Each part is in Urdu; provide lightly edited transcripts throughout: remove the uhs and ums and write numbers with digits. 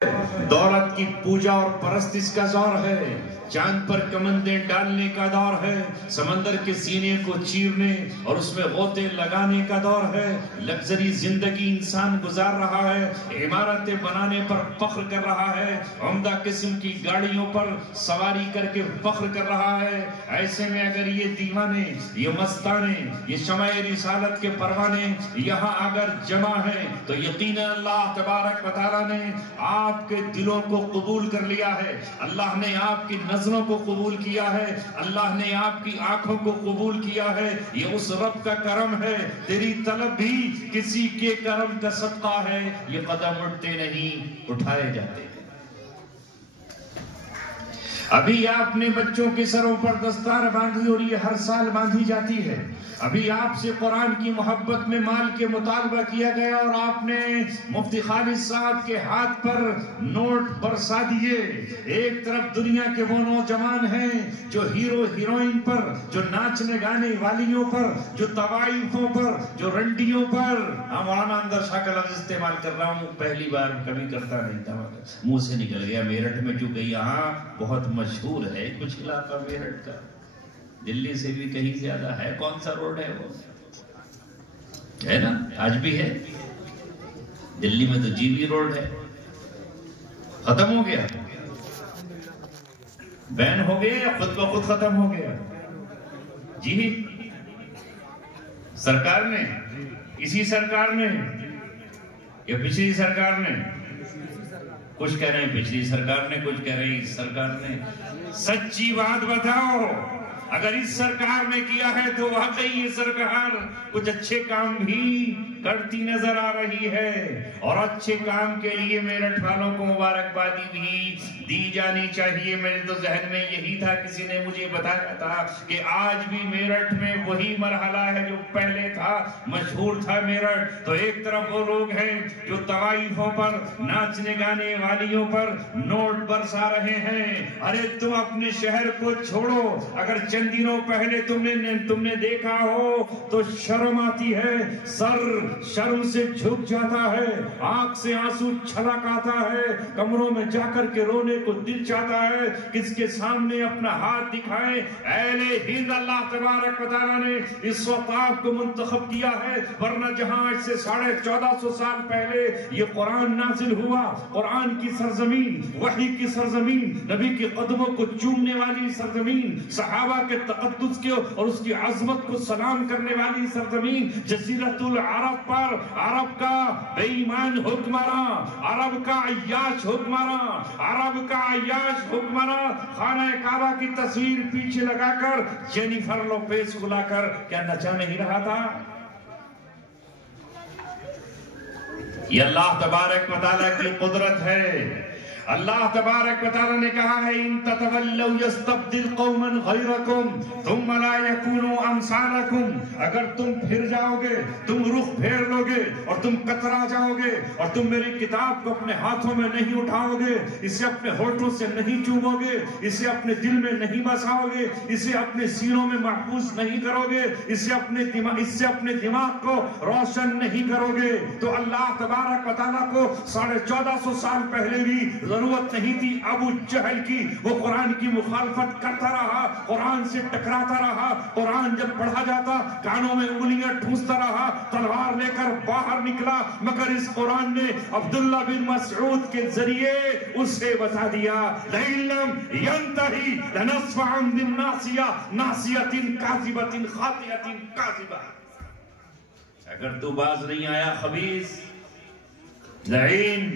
دولت کی پوجا اور پرستش کا زور ہے، چاند پر کمندیں ڈالنے کا دور ہے، سمندر کے سینے کو چیرنے اور اس میں غوطے لگانے کا دور ہے، لگژری زندگی انسان گزار رہا ہے، عمارتیں بنانے پر فخر کر رہا ہے، عمدہ قسم کی گاڑیوں پر سواری کر کے فخر کر رہا ہے۔ ایسے میں اگر یہ دیوانے، یہ مستانے، یہ شمع رسالت کے پروانے یہاں اگر جمع ہیں تو یقیناً اللہ تبارک و تعالیٰ نے آپ کے دلوں کو قبول کر لیا ہے، اللہ نے آپ کی نظروں کو قبول کیا ہے، اللہ نے آپ کی آنکھوں کو قبول کیا ہے۔ یہ اس رب کا کرم ہے، تیری طلب بھی کسی کے کرم کا صدقہ ہے۔ یہ قدم اٹھتے نہیں، اٹھائے جاتے ہیں۔ ابھی آپ نے بچوں کے سروں پر دستار باندھی اور یہ ہر سال باندھی جاتی ہے۔ ابھی آپ سے قرآن کی محبت میں مال کے مطالبہ کیا گیا اور آپ نے مفتی خالد صاحب کے ہاتھ پر نوٹ برسا دیے۔ ایک طرف دنیا کے وہ نوجوان ہیں جو ہیرو ہیروئن پر، جو ناچنے گانے والیوں پر، جو طوائفوں پر، جو رنڈیوں پر، مولانا اندر شاہ کا لفظ استعمال کر رہا ہوں، پہلی بار کبھی کرتا نہیں تھا، منہ سے نکل گیا۔ میرٹھ میں چونکہ یہاں بہت مشہور ہے کچھ علاقہ میرٹھ کا، دلی سے بھی کہیں زیادہ ہے۔ کون سا روڈ ہے وہ؟ ہے نا، آج بھی ہے دلی میں تو جی بی روڈ ہے، ختم ہو گیا، بین ہو گیا یا خود بخود ختم ہو گیا؟ جی سرکار نے، اسی سرکار نے یا پچھلی سرکار نے؟ کچھ کہہ رہے ہیں پچھلی سرکار نے، کچھ کہہ رہے ہیں اس سرکار نے۔ سچی بات بتاؤ، اگر اس سرکار نے کیا ہے تو واقعی یہ سرکار کچھ اچھے کام بھی کرتی نظر آ رہی ہے، اور اچھے کام کے لیے میرٹھ والوں کو مبارکبادی بھی دی جانی چاہیے۔ میرے تو ذہن میں یہی تھا، کسی نے مجھے بتایا تھا کہ آج بھی میرٹھ میں وہی مرحلہ ہے جو پہلے تھا، مشہور تھا میرٹھ۔ تو ایک طرف وہ لوگ ہیں جو طوائفوں پر، ناچنے گانے والیوں پر نوٹ برسا رہے ہیں۔ ارے تم اپنے شہر کو چھوڑو، اگر چند دنوں پہلے تم نے دیکھا ہو تو شرم آتی ہے، سر شرم سے جھک جاتا ہے، آنکھ سے آنسو چھلک آتا ہے، کمروں میں جا کر کے رونے کو دل چاہتا ہے، کس کے سامنے اپنا ہاتھ دکھائیں۔ اہل ہند اللہ تبارک و تعالیٰ نے اس وقت آپ کو منتخب کیا ہے، ورنہ جہاں آج سے 1450 سال پہلے یہ قرآن نازل ہوا، قرآن کی سرزمین، وحی کی سرزمین، نبی کے قدموں کو چومنے والی سرزمین، صحابہ کے تقدس کے اور اس کی عظمت کو سلام کرنے والی سرزمین، جزیرۃ العرب پر عرب کا بے ایمان حکمراں، عرب کا عیاش حکمراں، عرب کا عیاش حکمراں خانہ کعبہ کی تصویر پیچھے لگا کر جینیفر لوپیز کو لا کر کیا نچا نہیں رہا تھا؟ یہ اللہ تبارک و تعالیٰ کی قدرت ہے۔ اللہ تبارک و تعالیٰ نے کہا ہے ان تتولوا یستبدل قوما غیرکم ثم لا یکونوا امثالکم، اگر تم پھر جاؤ گے، تم رخ پھیر لو گے اور تم کترا جاؤ گے اور تم میری کتاب کو اپنے ہاتھوں میں نہیں اٹھاؤ گے، اسے اپنے ہونٹوں سے نہیں چومو گے، اسے اپنے دل میں نہیں بساؤ گے، اسے اپنے سینوں میں محفوظ نہیں کرو گے، اسے اپنے دماغ کو روشن نہیں کرو گے، تو اللہ تبارک و تعالیٰ کو 1450 سال پہلے بھی ضرورت نہیں تھی ابو جہل کی، وہ قرآن کی مخالفت کرتا رہا، قرآن سے ٹکراتا رہا، قرآن جب پڑھا جاتا کانوں میں انگلیاں ٹھونستا رہا، تلوار لے کر باہر نکلا، مگر اس قرآن نے عبداللہ بن مسعود کے ذریعے اسے بتا دیا لَإِن لَّمْ يَنْتَهِ لَنَصْفَعًا بِالنَّاصِيَةِ نَاصِيَةٍ كَاذِبَةٍ خَاطِئَةٍ كَاذِبَةٍ، اگر تو باز نہیں آیا خبیث، لعین،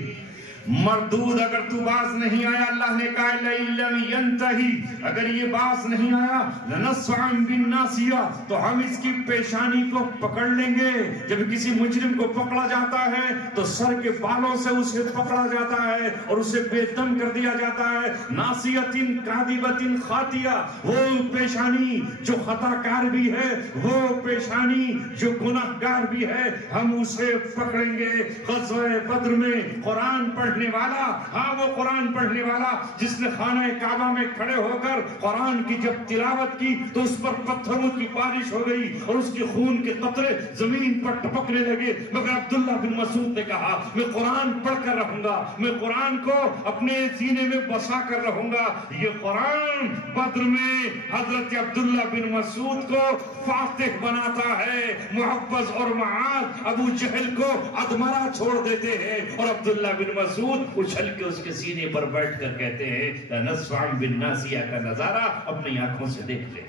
مردود، اگر تو باز نہیں آیا، اللہ نے کہا لَإِن لَّمْ يَنْتَهِ، اگر یہ باز نہیں آیا لَنَصْفَعًا بِالنَّاصِيَةِ، تو ہم اس کی پیشانی کو پکڑ لیں گے۔ جب کسی مجرم کو پکڑا جاتا ہے تو سر کے بالوں سے اسے پکڑا جاتا ہے اور اسے بے دم کر دیا جاتا ہے۔ نَاصِيَةٍ كَاذِبَةٍ خَاطِئَةٍ، وہ پیشانی جو خطا کار بھی ہے، وہ پیشانی جو گناہ گار بھی ہے، ہم اسے پکڑیں گے۔ غزوہ بدر میں قرآن پڑھ پڑھنے والا، ہاں وہ قرآن پڑھنے والا جس نے خانہ کعبہ میں کھڑے ہو کر قرآن کی جب تلاوت کی تو اس پر پتھروں کی بارش ہو گئی اور اس کے خون کے قطرے زمین پر ٹپکنے لگے، مگر عبداللہ بن مسعود نے کہا میں قرآن پڑھ کر رہوں گا، میں قرآن کو اپنے سینے میں بسا کر رہوں گا۔ یہ قرآن بدر میں حضرت عبداللہ بن مسعود کو فاتح بناتا ہے۔ محفظ اور معاذ ابو جہل کو ادمرا چھوڑ دیتے ہیں اور عبداللہ بن مسعود اچھل کے اس کے سینے پر بیٹھ کر کہتے ہیں نسفع بالناسیہ کا نظارہ اپنی آنکھوں سے دیکھ لے۔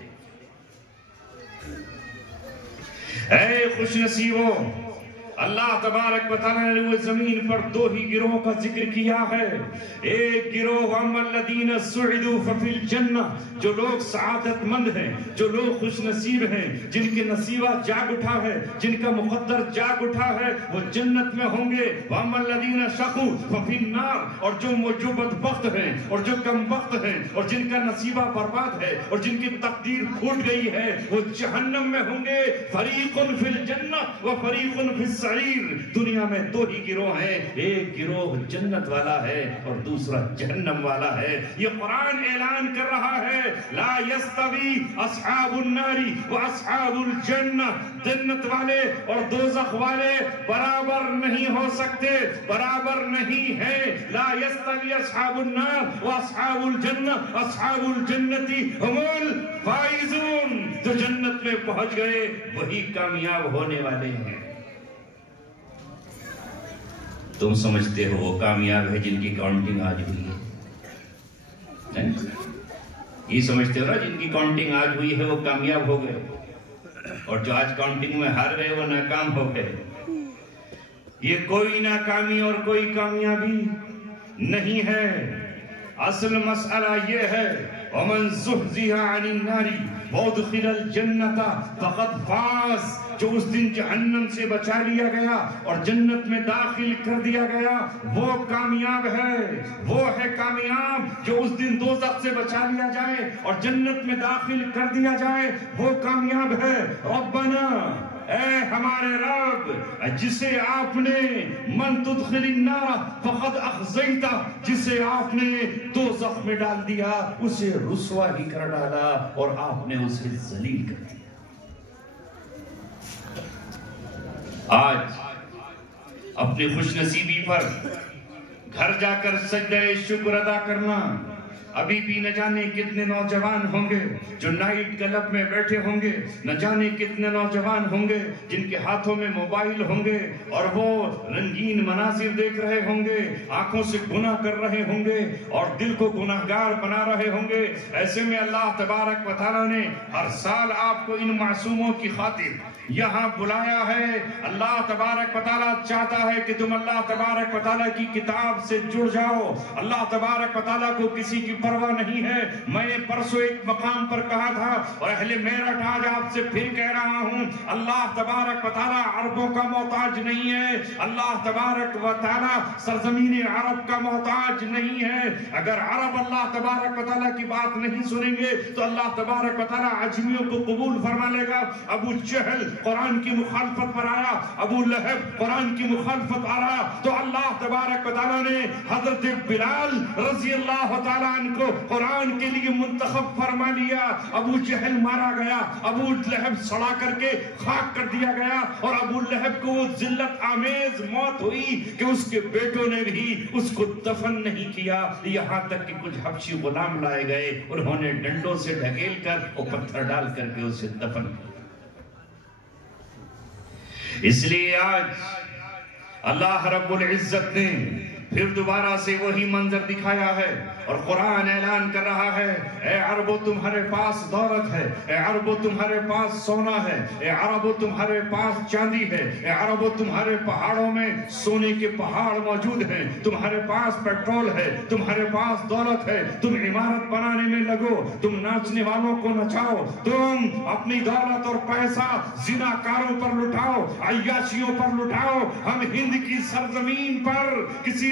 اے خوش نصیبوں، اللہ تبارک و تعالیٰ نے وہ زمین پر دو ہی گروہ کا ذکر کیا ہے۔ ایک گروہ وَأَمَّا الَّذِينَ سُعِدُوا فَفِي الْجَنَّةِ، جو لوگ سعادت مند ہیں، جو لوگ خوش نصیب ہیں، جن کے نصیبہ جاگ اٹھا ہے، جن کا مقدر جاگ اٹھا ہے، وہ جنت میں ہوں گے۔ وَأَمَّا الَّذِينَ شَقُوا فَفِي النَّارِ، اور جو بدبخت ہیں اور جو کم بخت ہیں اور جن کا نصیبہ برباد ہے اور جن کی تقدیر پھوٹ گئی ہے، وہ جہنم میں ہوں گے۔ فَرِيقٌ فِي الْجَنَّةِ وَفَرِيقٌ فِي السَّعِيرِ۔ دنیا میں دو ہی گروہ ہیں، ایک گروہ جنت والا ہے اور دوسرا جہنم والا ہے۔ یہ قرآن اعلان کر رہا ہے لا یستوی اصحاب النار واصحاب الجنہ، جنت والے اور دوزخ والے برابر نہیں ہو سکتے، برابر نہیں ہے۔ لا یستوی اصحاب النار واصحاب الجنہ، اصحاب الجنت هم الفائزون، جو جنت میں پہنچ گئے وہی کامیاب ہونے والے ہیں۔ تم سمجھتے ہو وہ کامیاب ہے جن کی کاؤنٹنگ آج ہوئی ہے؟ یہ سمجھتے ہو نا جن کی کاؤنٹنگ آج ہوئی ہے وہ کامیاب ہو گئے، اور جو آج کاؤنٹنگ میں ہار گئے وہ ناکام ہو گئے۔ یہ کوئی ناکامی اور کوئی کامیابی نہیں ہے، اصل مسئلہ یہ ہے وَمَنْ زُحْزِحَ عَنِ النَّارِ وَأُدْخِلَ الْجَنَّةَ فَقَدْ فَازَ، جو اس دن جہنم سے بچا لیا گیا اور جنت میں داخل کر دیا گیا وہ کامیاب ہے۔ وہ ہے کامیاب جو اس دن دوزخ سے بچا لیا جائے اور جنت میں داخل کر دیا جائے، وہ کامیاب ہے۔ ربنا، اے ہمارے رب، جسے آپ نے من تدخل النار فقد اخزیتہ، جسے آپ نے دوزخ میں ڈال دیا اسے رسوا ہی کر ڈالا اور آپ نے اسے ذلیل کر دیا۔ آج اپنی خوش نصیبی پر گھر جا کر سجدہ شکر ادا کرنا۔ ابھی بھی نہ جانے کتنے نوجوان ہوں گے جو نائٹ کلب میں بیٹھے ہوں گے، نہ جانے کتنے نوجوان ہوں گے جن کے ہاتھوں میں موبائل ہوں گے اور وہ رنگین مناظر دیکھ رہے ہوں گے، آنکھوں سے گناہ کر رہے ہوں گے اور دل کو گناہگار بنا رہے ہوں گے۔ ایسے میں اللہ تبارک و تعالیٰ نے ہر سال آپ کو ان معصوموں کی خاطر یہاں بلایا ہے۔ اللہ تبارک و تعالیٰ چاہتا ہے کہ تم اللہ تبارک و تعالیٰ کی کتاب سے جڑ جاؤ۔ اللہ تبارک و تعالیٰ کو کسی کی پرواہ نہیں ہے۔ میں نے پرسوں ایک مقام پر کہا تھا اور اہل میرٹھ آج آپ سے پھر کہہ رہا ہوں، اللہ تبارک و تعالیٰ عربوں کا محتاج نہیں ہے، اللہ تبارک و تعالیٰ سرزمین عرب کا محتاج نہیں ہے۔ اگر عرب اللہ تبارک و تعالیٰ کی بات نہیں سنیں گے تو اللہ تبارک و تعالیٰ عجمیوں کو قبول فرما لے گا۔ ابو جہل قرآن کی مخالفت پر آیا، ابو لہب قرآن کی مخالفت آ رہا تو اللہ تبارک و تعالیٰ نے حضرت بلال رضی اللہ تعالیٰ عنہ کو قرآن کے لیے منتخب فرما لیا۔ ابو جہل مارا گیا، ابو لہب سڑا کر کے خاک کر دیا گیا اور ابو لہب کو وہ ذلت آمیز موت ہوئی کہ اس کے بیٹوں نے بھی اس کو دفن نہیں کیا، یہاں تک کہ کچھ حبشی غلام لائے گئے، انہوں نے ڈنڈوں سے ڈھکیل کر اور پتھر ڈال کر کے اسے دفن کیا۔ اس لیے آج اللہ رب العزت نے پھر دوبارہ سے وہی منظر دکھایا ہے اور قرآن اعلان کر رہا ہے، اے عربو تمہارے پاس دولت ہے، اے عربو تمہارے پاس سونا ہے، اے عربو تمہارے پاس چاندی ہے، اے عربو تمہارے پہاڑوں میں سونے کے پہاڑ موجود ہیں، تمہارے پاس پیٹرول ہے، تمہارے پاس دولت ہے، تم عمارت بنانے میں لگو، تم ناچنے والوں کو نچاؤ، تم اپنی دولت اور پیسہ زناکاروں پر لٹاؤ، عیاشیوں پر لٹاؤ۔ ہم ہند کی سرزمین پر کسی